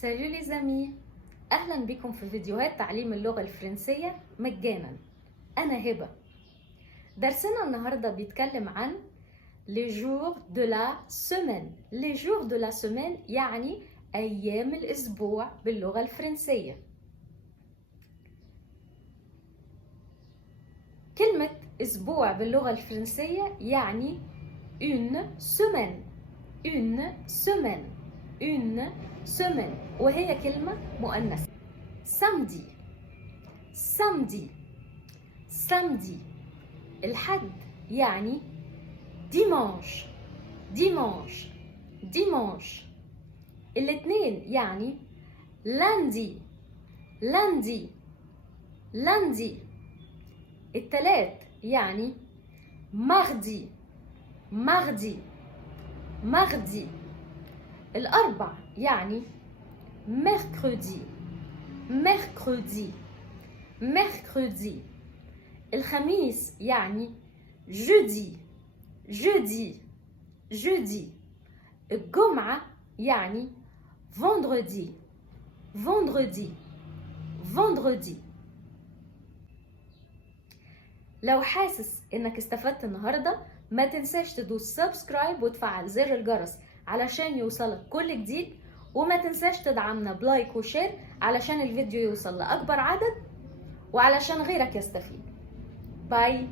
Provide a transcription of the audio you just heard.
سالو لي زامي، اهلا بكم في فيديوهات تعليم اللغة الفرنسية مجانا. انا هبة. درسنا النهاردة بيتكلم عن les jours de la semaine. les jours de la semaine يعني ايام الاسبوع باللغة الفرنسية. كلمة اسبوع باللغة الفرنسية يعني une semaine. une semaine. une semaine وهي كلمة مؤنثة. samedi. samedi. samedi. الحد يعني dimanche. dimanche. dimanche. الاثنين يعني lundi. lundi. lundi. الثلاث يعني mardi. mardi. mardi. الأربع يعني mercredi. mercredi. mercredi. الخميس يعني jeudi. jeudi. jeudi. الجمعة يعني vendredi. vendredi. vendredi. لو حاسس انك استفدت النهاردة ما تنساش تدوس سبسكرايب وتفعل زر الجرس علشان يوصلك كل جديد، وما تنساش تدعمنا بلايك وشير علشان الفيديو يوصل لأكبر عدد وعلشان غيرك يستفيد. باي.